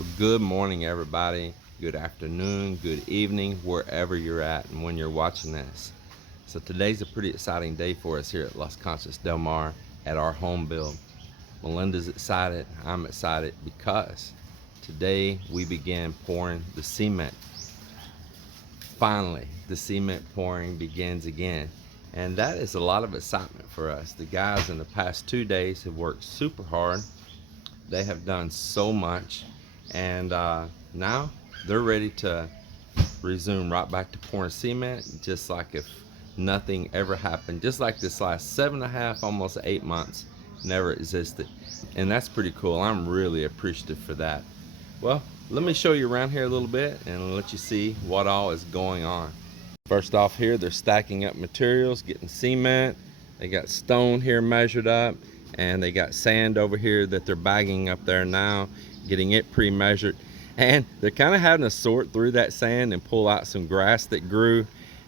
Well, good morning, everybody. Good afternoon, good evening, wherever you're at and when you're watching this. So today's a pretty exciting day for us here at Las Conchas del Mar at our home build. Melinda's excited, I'm excited because today we begin pouring the cement. Finally, the cement pouring begins again. And that is a lot of excitement for us. The guys in the past 2 days have worked super hard. They have done so much. And now they're ready to resume right back to pouring cement, just like if nothing ever happened, just like this last 7.5, almost 8 months never existed. And that's pretty cool. I'm really appreciative for that. Well, let me show you around here a little bit and let you see what all is going on. First off, here they're stacking up materials, getting cement. They got stone here measured up, and they got sand over here that they're bagging up there now, getting it pre-measured. And they're kind of having to sort through that sand and pull out some grass that grew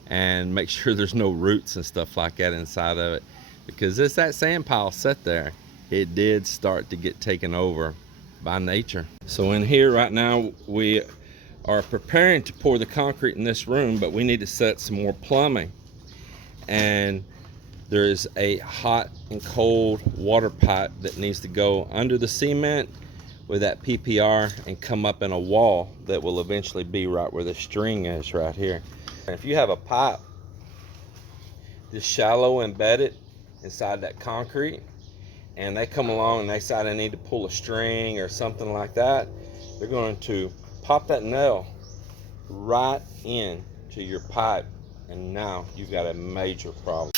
and make sure there's no roots and stuff like that inside of it, because as that sand pile sat there, it did start to get taken over by nature. So in here right now, we are preparing to pour the concrete in this room, but we need to set some more plumbing. And there's a hot and cold water pipe that needs to go under the cement with that PPR and come up in a wall that will eventually be right where the string is right here. And if you have a pipe this shallow embedded inside that concrete, and they come along and they decide they need to pull a string or something like that, they're going to pop that nail right into your pipe, and now you've got a major problem.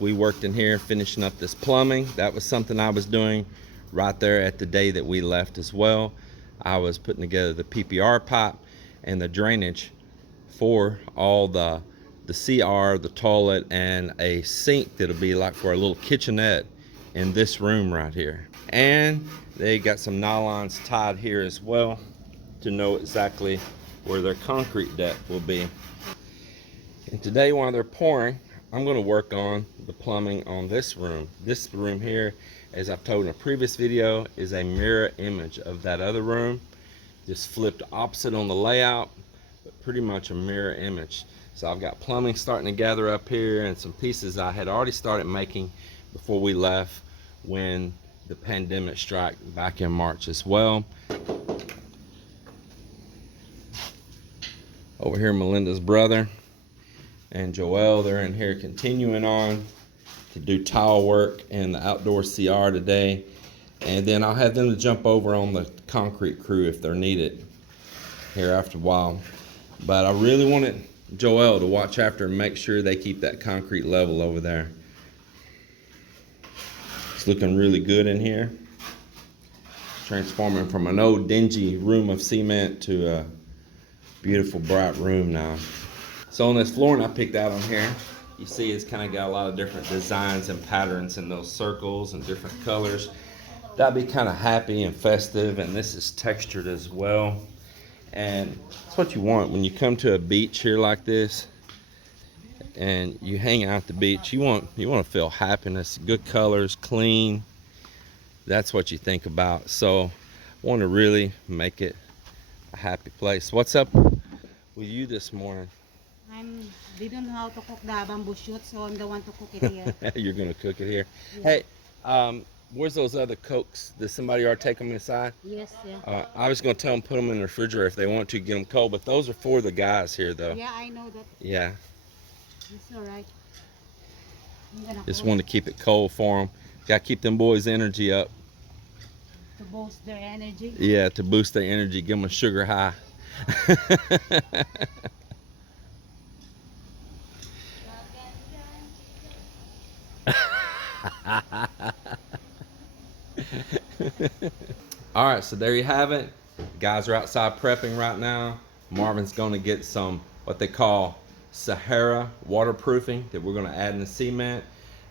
We worked in here finishing up this plumbing. That was something I was doing right there at the day that we left as well. I was putting together the PPR pipe and the drainage for all the CR, the toilet, and a sink that'll be like for a little kitchenette in this room right here. And they got some nylons tied here as well to know exactly where their concrete depth will be. And today while they're pouring, I'm going to work on the plumbing on this room. This room here, as I've told in a previous video, is a mirror image of that other room, just flipped opposite on the layout, but pretty much a mirror image. So I've got plumbing starting to gather up here and some pieces I had already started making before we left when the pandemic struck back in March as well. Over here, Melinda's brother and Joel, they're in here continuing on to do tile work in the outdoor CR today. And then I'll have them to jump over on the concrete crew if they're needed here after a while. But I really wanted Joel to watch after and make sure they keep that concrete level over there. It's looking really good in here. Transforming from an old dingy room of cement to a beautiful bright room now. So on this flooring I picked out on here, you see it's kind of got a lot of different designs and patterns in those circles and different colors. That'd be kind of happy and festive, and this is textured as well. And that's what you want when you come to a beach here like this and you hang out at the beach. You want to feel happiness, good colors, clean. That's what you think about. So I want to really make it a happy place. What's up with you this morning? They don't know how to cook the bamboo shoot, so I'm the one to cook it here. You're gonna cook it here. Yeah. Hey, where's those other Cokes? Did somebody already take them inside? Yes, yeah. I was gonna tell them put them in the refrigerator if they want to get them cold, but those are for the guys here though. Yeah, I know that. Yeah. It's alright. Just want to keep it cold for them. Got to keep them boys' energy up. To boost their energy. Yeah, to boost their energy, give them a sugar high. All right, so there you have it. The guys are outside prepping right now. Marvin's going to get some what they call Sahara Waterproofing that we're going to add in the cement,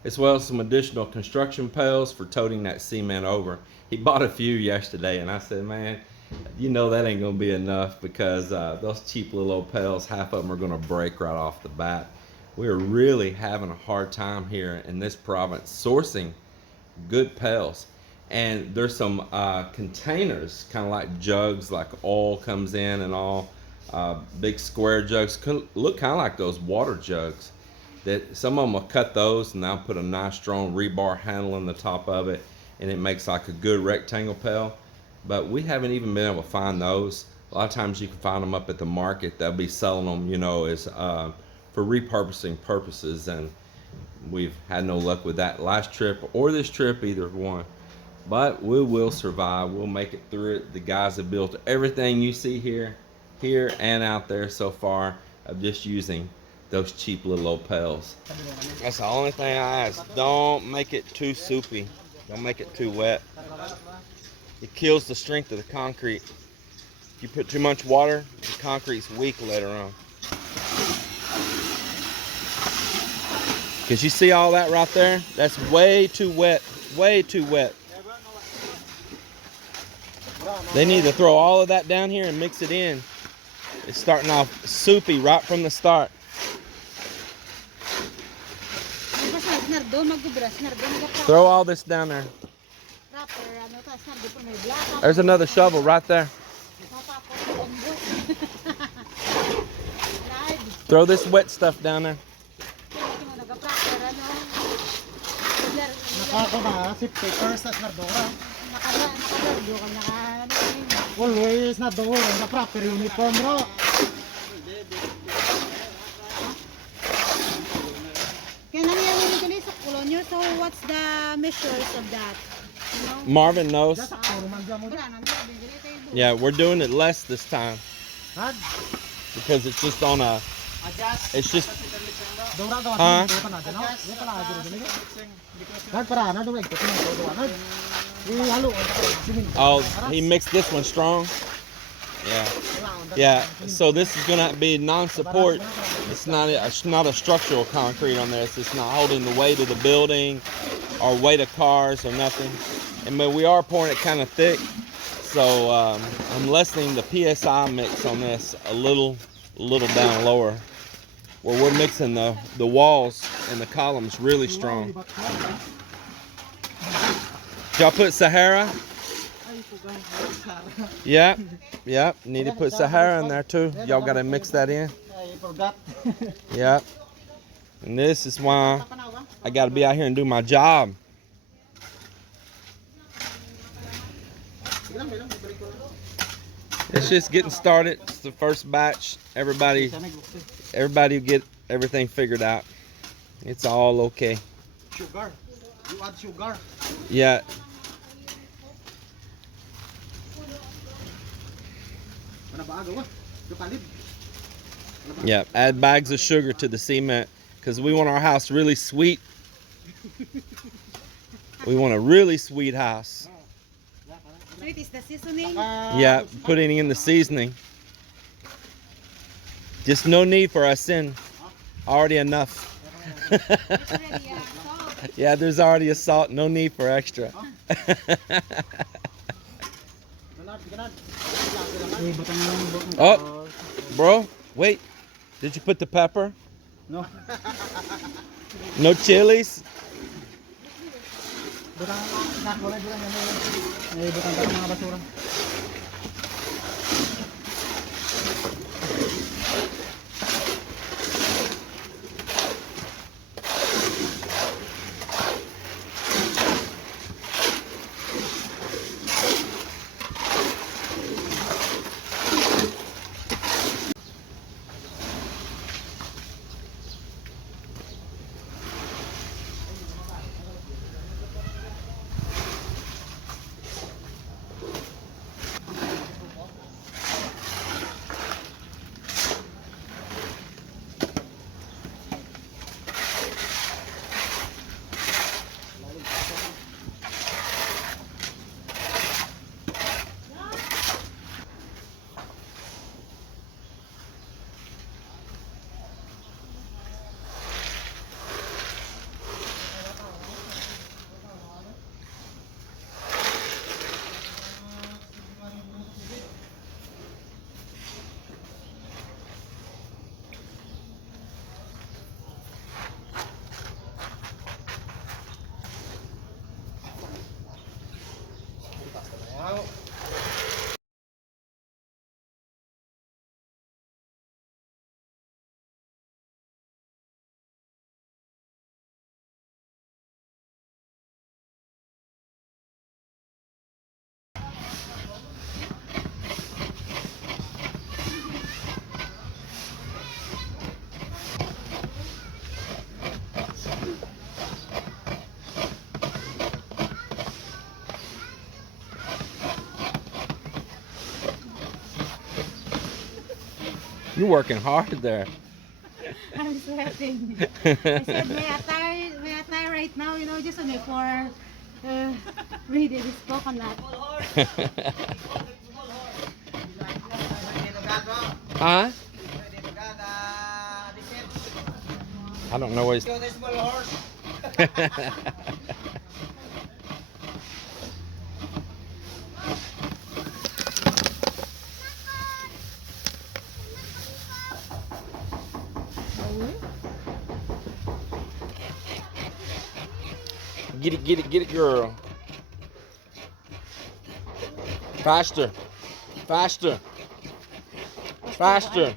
as well as some additional construction pails for toting that cement over. He bought a few yesterday, and I said, man, you know that ain't going to be enough because those cheap little old pails, half of them are going to break right off the bat. We're really having a hard time here in this province sourcing good pails. And there's some containers, kind of like jugs, like oil comes in and all. Big square jugs, look kind of like those water jugs. That some of them will cut those and they'll put a nice strong rebar handle in the top of it, and it makes like a good rectangle pail. But we haven't even been able to find those. A lot of times you can find them up at the market. They'll be selling them, you know, as for repurposing purposes, and we've had no luck with that last trip or this trip, either one. But we will survive. We'll make it through it. The guys have built everything you see here and out there so far of just using those cheap little old pails. That's the only thing I ask. Don't make it too soupy. Don't make it too wet. It kills the strength of the concrete. If you put too much water, the concrete's weak later on. Because you see all that right there? That's way too wet. Way too wet. They need to throw all of that down here and mix it in. It's starting off soupy right from the start. Throw all this down there. There's another shovel right there. Throw this wet stuff down there. Always not the word, the proper uniform, bro. So what's the measures of that? You know? Marvin knows. Yeah, we're doing it less this time because it's just on a. It's just. Oh, he mixed this one strong. Yeah, yeah. So this is gonna be non-support. It's not a structural concrete on this. It's not holding the weight of the building or weight of cars or nothing. And but we are pouring it kind of thick. So I'm lessening the PSI mix on this a little down lower, where we're mixing the walls and the columns really strong. Y'all put Sahara? Yep, yep. Need to put Sahara in there too. Y'all gotta mix that in. I forgot. Yep. And this is why I gotta be out here and do my job. It's just getting started. It's the first batch. Everybody get everything figured out. It's all okay. Sugar. You add sugar. Yeah. Yeah, add bags of sugar to the cement because we want our house really sweet. We want a really sweet house. So it is the seasoning? Yeah, putting in the seasoning. Just no need for a sin. Already enough. Yeah, there's already a salt. No need for extra. Oh, bro, wait. Did you put the pepper? No. No chilies? You're working hard there. I'm sweating. I said, may I tie right now, you know, just only for reading this coconut. Huh? I don't know what he's... Get it, girl. Faster. Faster. Faster.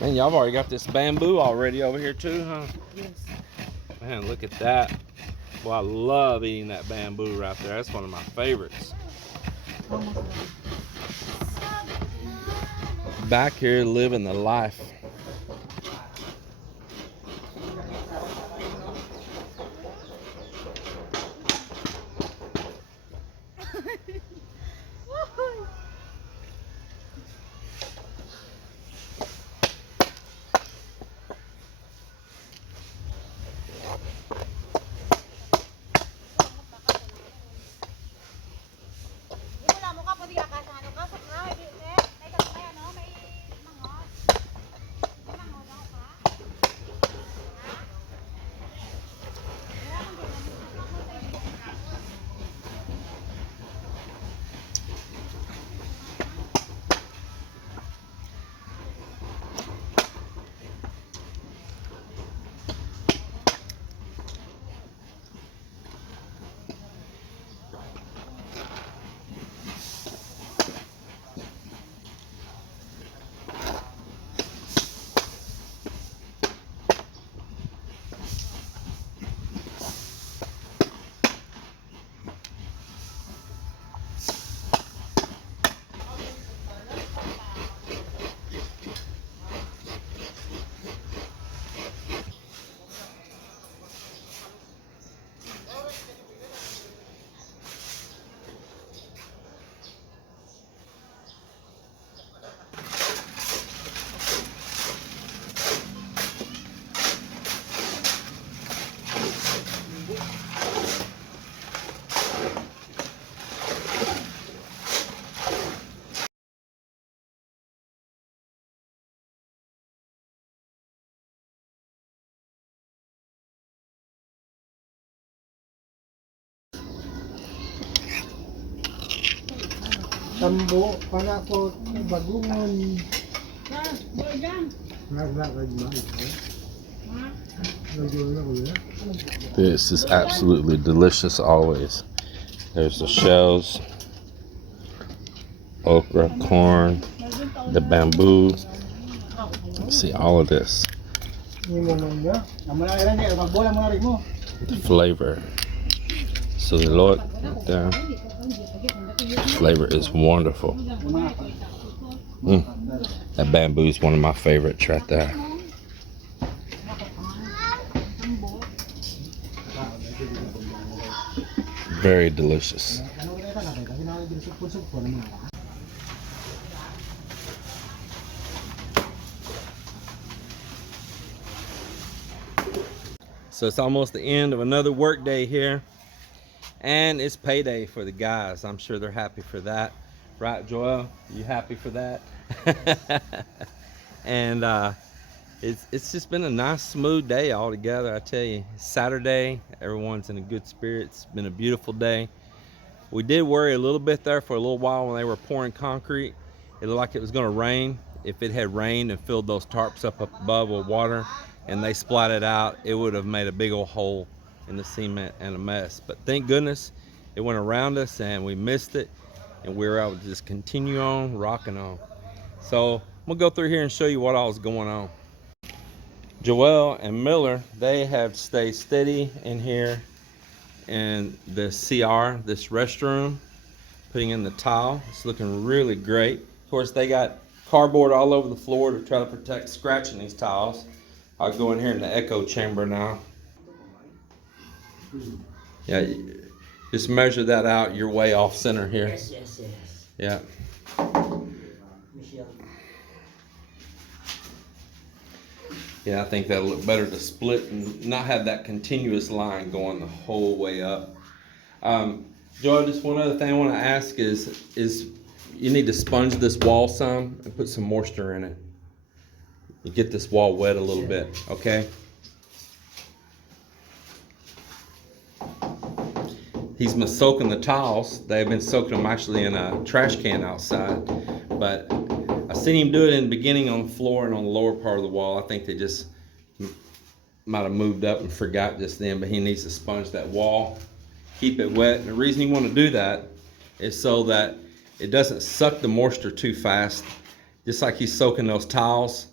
Man, y'all have already got this bamboo already over here too, huh? Yes. Man, look at that. Well, I love eating that bamboo right there. That's one of my favorites. Back here living the life. Tambo, panakot, bagungon. This is absolutely delicious always. There's the shells, okra, corn, the bamboo. See all of this. The flavor. So the Lord, right there. The flavor is wonderful. That bamboo is one of my favorites right there. Very delicious. So it's almost the end of another work day here, and it's payday for the guys. I'm sure they're happy for that, right, Joel? You happy for that? And it's just been a nice, smooth day altogether. I tell you, Saturday, everyone's in a good spirit. It's been a beautiful day. We did worry a little bit there for a little while when they were pouring concrete. It looked like it was going to rain. If it had rained and filled those tarps up above with water and they splatted out, it would have made a big old hole in the cement and a mess. But thank goodness it went around us and we missed it, and we were able to just continue on rocking on. So I'm gonna go through here and show you what all is going on. Joel and Miller, they have stayed steady in here in the CR, this restroom, putting in the tile. It's looking really great. Of course, they got cardboard all over the floor to try to protect scratching these tiles. I'll go in here in the echo chamber now. Yeah, just measure that out. You're way off center here. Yes, yes, yes. Yeah. Michelle. Yeah, I think that'll look better to split and not have that continuous line going the whole way up. Joe, just one other thing I want to ask is you need to sponge this wall some and put some moisture in it. You get this wall wet a little bit, okay? He's been soaking the tiles. They've been soaking them actually in a trash can outside. But I seen him do it in the beginning on the floor and on the lower part of the wall. I think they just might have moved up and forgot just then, but he needs to sponge that wall, keep it wet. And the reason you want to do that is so that it doesn't suck the moisture too fast. Just like he's soaking those tiles,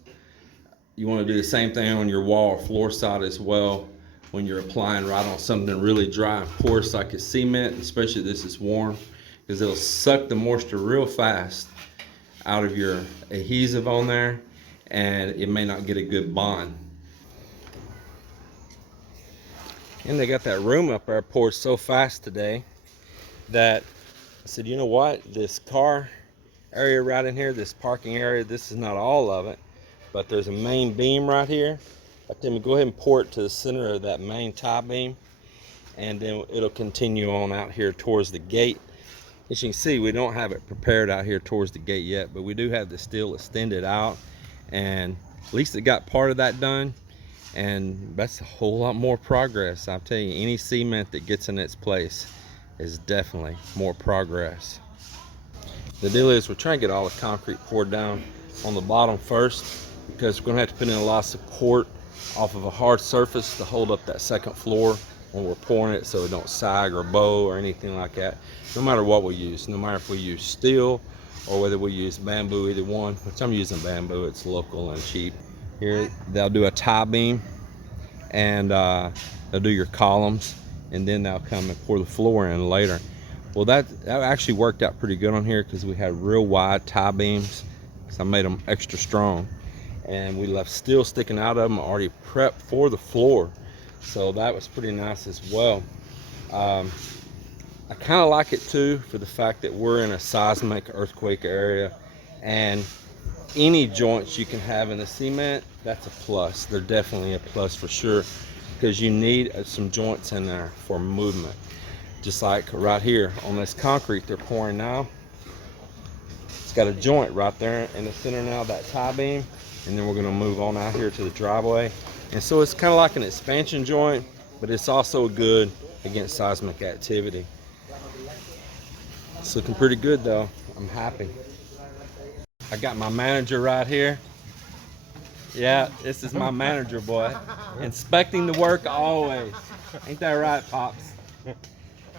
you want to do the same thing on your wall or floor side as well when you're applying right on something really dry and porous like a cement, especially if this is warm, because it'll suck the moisture real fast out of your adhesive on there and it may not get a good bond. And they got that room up there poured so fast today that I said, you know what, this car area right in here, this parking area, this is not all of it, but there's a main beam right here. Let them go ahead and pour it to the center of that main tie beam, and then it'll continue on out here towards the gate. As you can see, we don't have it prepared out here towards the gate yet, but we do have the steel extended out, and at least it got part of that done. And that's a whole lot more progress. I'll tell you, any cement that gets in its place is definitely more progress. The deal is we're trying to get all the concrete poured down on the bottom first, because we're gonna have to put in a lot of support off of a hard surface to hold up that second floor when we're pouring it, so it don't sag or bow or anything like that. No matter what we use, no matter if we use steel or whether we use bamboo, either one, which I'm using bamboo, it's local and cheap. Here they'll do a tie beam, and they'll do your columns, and then they'll come and pour the floor in later. Well, that actually worked out pretty good on here because we had real wide tie beams, so I made them extra strong, and we left steel sticking out of them already prepped for the floor, so that was pretty nice as well. I kind of like it too for the fact that we're in a seismic earthquake area, and any joints you can have in the cement, that's a plus. They're definitely a plus for sure, because you need some joints in there for movement. Just like right here on this concrete they're pouring now, it's got a joint right there in the center now, that tie beam, and then we're going to move on out here to the driveway. And so it's kind of like an expansion joint, but it's also good against seismic activity. It's looking pretty good though. I'm happy. I got my manager right here. Yeah, this is my manager, boy. Inspecting the work always. Ain't that right, Pops?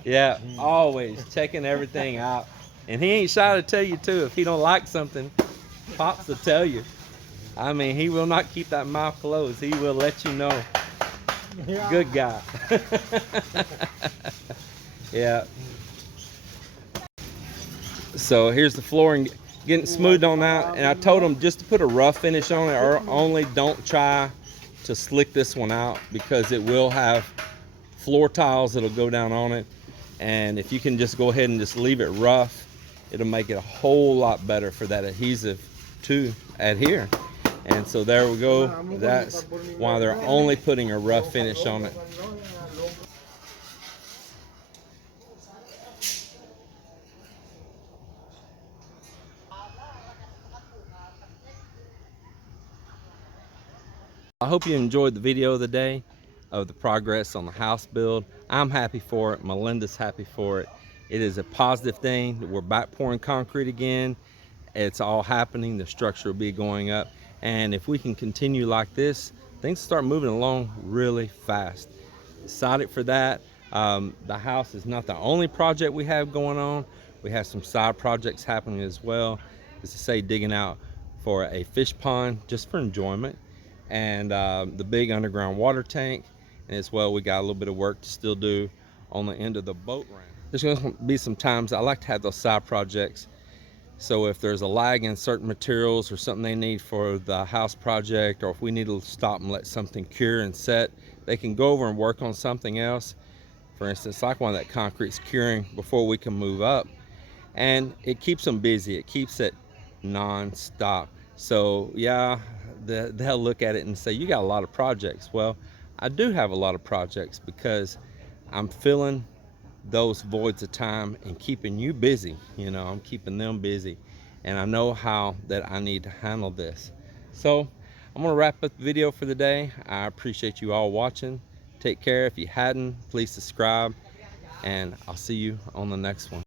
Yeah, always checking everything out. And he ain't shy to tell you too. If he don't like something, Pops will tell you. I mean, he will not keep that mouth closed. He will let you know. Yeah. Good guy. Yeah. So here's the flooring getting smoothed on out, and I told him just to put a rough finish on it, or only don't try to slick this one out, because it will have floor tiles that'll go down on it, and if you can just go ahead and just leave it rough, it'll make it a whole lot better for that adhesive to adhere. And so there we go. That's why they're only putting a rough finish on it. I hope you enjoyed the video of the day of the progress on the house build. I'm happy for it. Melinda's happy for it. It is a positive thing. We're back pouring concrete again. It's all happening. The structure will be going up. And if we can continue like this, things start moving along really fast. Excited for that. The house is not the only project we have going on. We have some side projects happening as well. As I say, digging out for a fish pond just for enjoyment, and the big underground water tank, and as well we got a little bit of work to still do on the end of the boat ramp. There's going to be some times I like to have those side projects, so if there's a lag in certain materials or something they need for the house project, or if we need to stop and let something cure and set, they can go over and work on something else for instance, like one that concrete's curing before we can move up, and it keeps them busy. It keeps it non-stop. So yeah, they'll look at it and say, you got a lot of projects. Well, I do have a lot of projects because I'm filling those voids of time and keeping you busy. You know, I'm keeping them busy, and I know how that I need to handle this. So I'm gonna wrap up the video for the day. I appreciate you all watching. Take care. If you hadn't, please subscribe, and I'll see you on the next one.